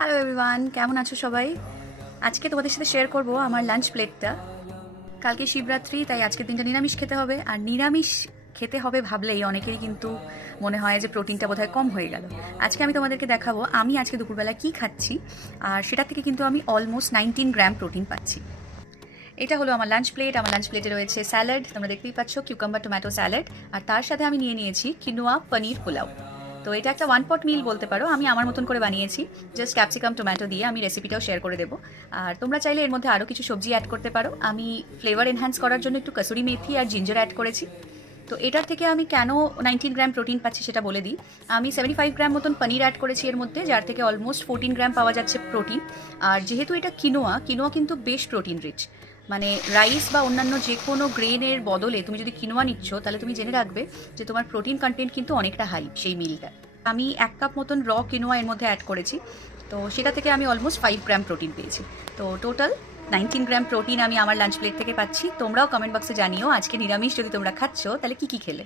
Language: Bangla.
হ্যালো এভরিওয়ান, কেমন আছো সবাই? আজকে তোমাদের সাথে শেয়ার করব আমার লাঞ্চ প্লেটটা। কালকে শিবরাত্রি, তাই আজকের দিনটা নিরামিষ খেতে হবে। আর নিরামিষ খেতে হবে ভাবলেই অনেকেরই কিন্তু মনে হয় যে প্রোটিনটা বোধহয় কম হয়ে গেল। আজকে আমি তোমাদেরকে দেখাবো আমি আজকে দুপুরবেলা কি খাচ্ছি, আর সেটা থেকে কিন্তু আমি অলমোস্ট 19 গ্রাম প্রোটিন পাচ্ছি। এটা হলো আমার লাঞ্চ প্লেট। আমার লাঞ্চ প্লেটে রয়েছে স্যালাড, তোমরা দেখতেই পাচ্ছ, কিউকাম্বার টমেটো স্যালাড। আর তার সাথে আমি নিয়ে নিয়েছি কিনোয়া পনির পোলাও। তো এটা একটা ওয়ান পট মিল বলতে পারো, আমি আমার মতন করে বানিয়েছি, জাস্ট ক্যাপসিকাম টমেটো দিয়ে। আমি রেসিপিটাও শেয়ার করে দেবো। আর তোমরা চাইলে এর মধ্যে আরও কিছু সবজি অ্যাড করতে পারো। আমি ফ্লেভার এনহ্যান্স করার জন্য একটু কসুরি মেথি আর জিঞ্জার অ্যাড করেছি। তো এটার থেকে আমি কেন 19 গ্রাম প্রোটিন পাচ্ছি সেটা বলে দিই। আমি 75 গ্রাম মতন পনির অ্যাড করেছি এর মধ্যে, যার থেকে অলমোস্ট 14 গ্রাম পাওয়া যাচ্ছে প্রোটিন। আর যেহেতু এটা কিনোয়া, কিনোয়া কিন্তু বেশ প্রোটিন রিচ। মানে রাইস বা অন্যান্য যে কোনো গ্রেনের বদলে তুমি যদি কিনোয়া নিচ্ছ, তাহলে তুমি জেনে রাখবে যে তোমার প্রোটিন কন্টেন্ট কিন্তু অনেকটা হাই সেই মিলটা। আমি 1 কাপ মতন র কিনোয়া এর মধ্যে অ্যাড করেছি। তো সেটা থেকে আমি অলমোস্ট 5 গ্রাম প্রোটিন পেয়েছি। তো টোটাল 19 গ্রাম প্রোটিন আমি আমার লাঞ্চ প্লেট থেকে পাচ্ছি। তোমরাও কমেন্ট বক্সে জানিও আজকে নিরামিষ যদি তোমরা খাচ্ছ তাহলে কি কি খেলে।